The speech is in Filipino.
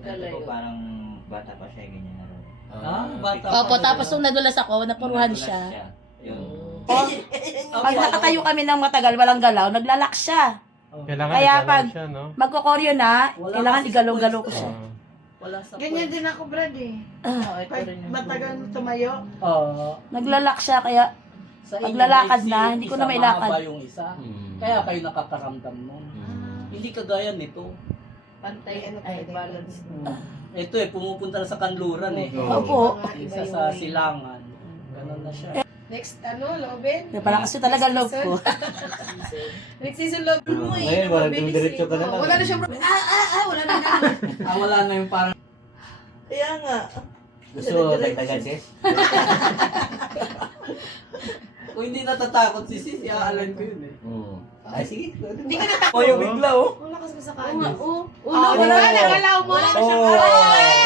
Ito po parang bata pa siya, ganyan na rin. Bata. Opo, tapos nung nadulas ako, napuruhan Nadulas siya. Yun. Pag nakatayo kami ng matagal, walang galaw, naglalak siya. Kailangan Kaya igalaw pag siya, no? magkokoryo na, Wala kailangan kasi igalaw-galaw ko pwesto. siya. Wala sa Ganyan din ako, Brad eh. Ito Pag rin yung matagal tumayo, Naglalak siya, kaya sa inyo, paglalakad may na, yung hindi ko isa, na mailakad. mahaba yung isa. Kaya kayo nakakaramdam nun. Hindi kagaya nito. pantay ay balance. Ito pumupunta na sa kanluran eh. Opo. Isa sa silangan. Ganun na siya. Next, Loben? Napalakas yun talaga loob ko. Next season, Loben mo eh. Ngayon, walang dumidiretso ka na lang. Wala na siya, bro. Wala na na. Wala na yung parang Kaya nga. Gusto mo dagdagan, sis? kung hindi natatakot si Sis, iaalan ko yun eh. Ay, sige. Hindi ka natakot. Oh, yung bigla, oh. Ang lakas mo sa kanya. Oo. Wala na, galaw mo. Wala na siya.